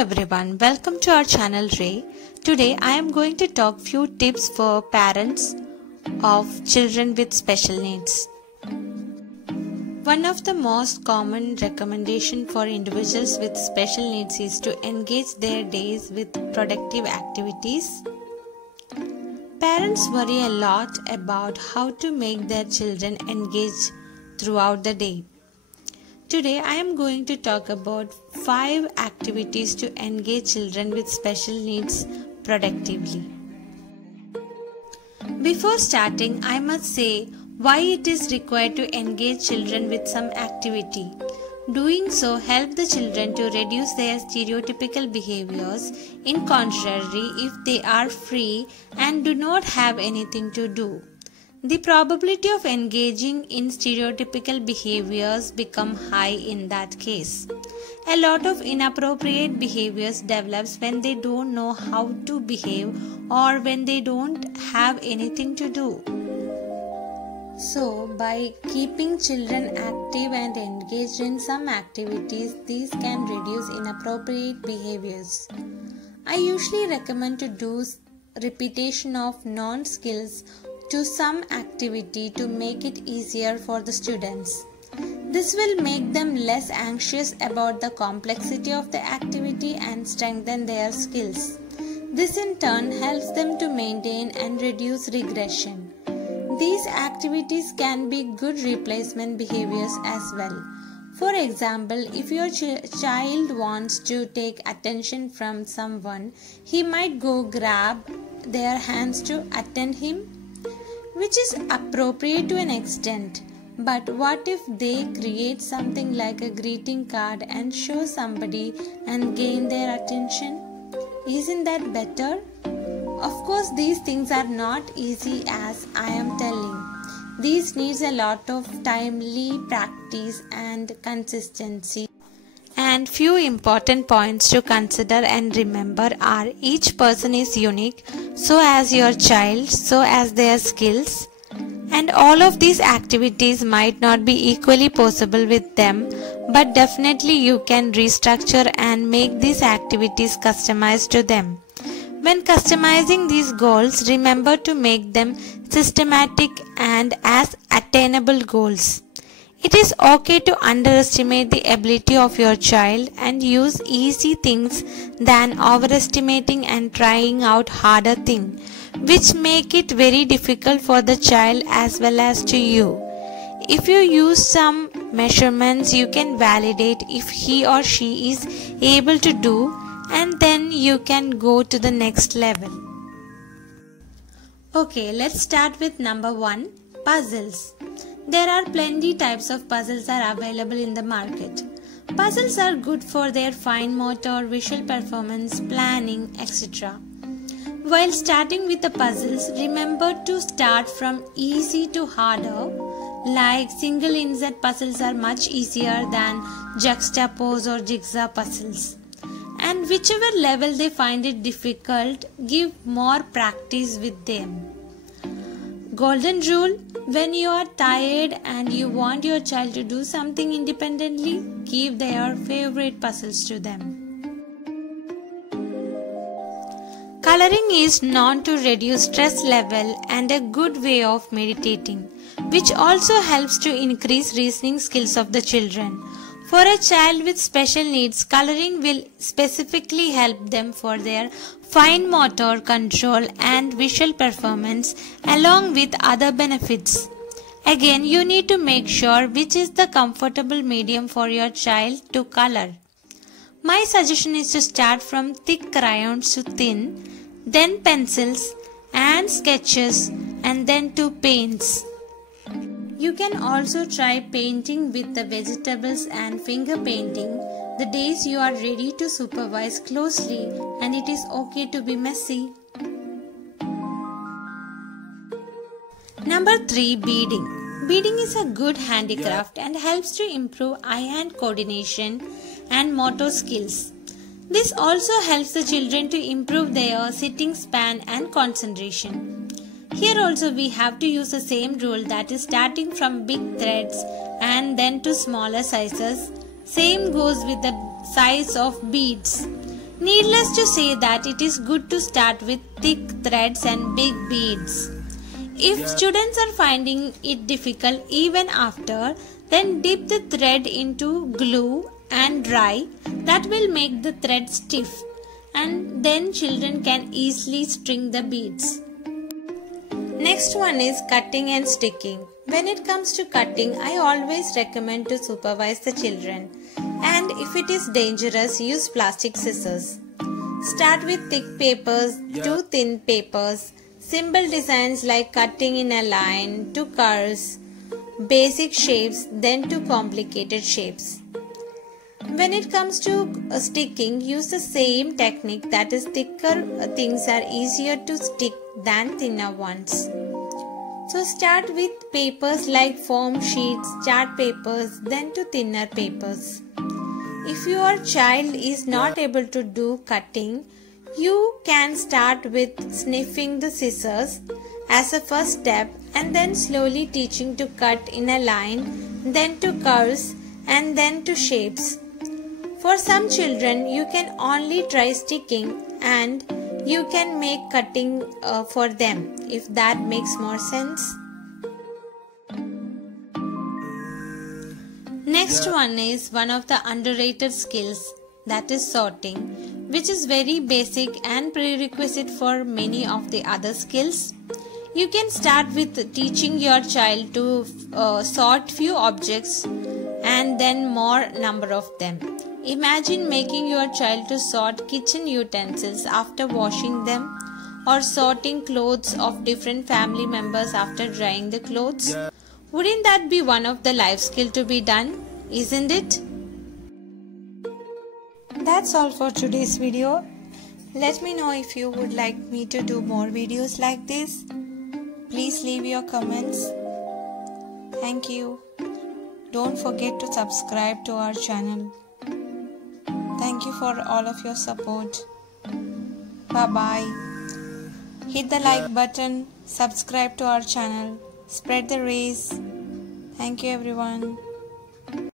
everyone, welcome to our channel Ray. Today I am going to talk few tips for parents of children with special needs. One of the most common recommendation for individuals with special needs is to engage their days with productive activities. Parents worry a lot about how to make their children engage throughout the day. Today I am going to talk about 5 activities to engage children with special needs productively. Before starting, I must say why it is required to engage children with some activity. Doing so helps the children to reduce their stereotypical behaviors, in contrary if they are free and do not have anything to do. The probability of engaging in stereotypical behaviors become high in that case. A lot of inappropriate behaviors develops when they don't know how to behave or when they don't have anything to do. So, by keeping children active and engaged in some activities, these can reduce inappropriate behaviors. I usually recommend to do repetition of known skills to some activity to make it easier for the students. This will make them less anxious about the complexity of the activity and strengthen their skills. This in turn helps them to maintain and reduce regression. These activities can be good replacement behaviors as well. For example, if your child wants to take attention from someone, he might go grab their hands to attend him, which is appropriate to an extent. But what if they create something like a greeting card and show somebody and gain their attention? Isn't that better? Of course, these things are not easy as I am telling. These needs a lot of timely practice and consistency. And few important points to consider and remember are each person is unique, so as your child, so as their skills, and all of these activities might not be equally possible with them, but definitely you can restructure and make these activities customized to them. When customizing these goals, remember to make them systematic and as attainable goals. It is okay to underestimate the ability of your child and use easy things than overestimating and trying out harder things, which make it very difficult for the child as well as to you. If you use some measurements, you can validate if he or she is able to do, and then you can go to the next level. Okay, let's start with number 1, puzzles. There are plenty types of puzzles are available in the market. Puzzles are good for their fine motor, visual performance, planning, etc. While starting with the puzzles, remember to start from easy to harder. Like single insert puzzles are much easier than juxtapose or jigsaw puzzles. And whichever level they find it difficult, give more practice with them. Golden rule: when you are tired and you want your child to do something independently, give their favorite puzzles to them. Coloring is known to reduce stress level and a good way of meditating, which also helps to increase reasoning skills of the children. For a child with special needs, coloring will specifically help them for their fine motor control and visual performance, along with other benefits. Again, you need to make sure which is the comfortable medium for your child to color. My suggestion is to start from thick crayons to thin, then pencils and sketches, and then to paints. You can also try painting with the vegetables and finger painting the days you are ready to supervise closely, and it is okay to be messy. Number 3, beading. Beading is a good handicraft and helps to improve eye-hand coordination and motor skills. This also helps the children to improve their sitting span and concentration. Here also we have to use the same rule, that is starting from big threads and then to smaller sizes. Same goes with the size of beads. Needless to say that it is good to start with thick threads and big beads. If students are finding it difficult even after, then dip the thread into glue and dry. That will make the thread stiff, and then children can easily string the beads. Next one is cutting and sticking. When it comes to cutting, I always recommend to supervise the children, and if it is dangerous, use plastic scissors. Start with thick papers to thin papers. Simple designs like cutting in a line to curves, basic shapes, then to complicated shapes. When it comes to sticking, use the same technique, that is thicker things are easier to stick than thinner ones. So start with papers like foam sheets, chart papers, then to thinner papers. If your child is not able to do cutting, you can start with sniffing the scissors as a first step, and then slowly teaching to cut in a line, then to curves, and then to shapes. For some children, you can only try sticking, and you can make cutting for them, if that makes more sense. Next one is one of the underrated skills, that is sorting, which is very basic and prerequisite for many of the other skills. You can start with teaching your child to sort few objects and then more number of them. Imagine making your child to sort kitchen utensils after washing them, or sorting clothes of different family members after drying the clothes. Wouldn't that be one of the life skill to be done, isn't it? That's all for today's video. Let me know if you would like me to do more videos like this. Please leave your comments. Thank you. Don't forget to subscribe to our channel. Thank you for all of your support. Bye-bye. Hit the like button, subscribe to our channel, spread the rays. Thank you everyone.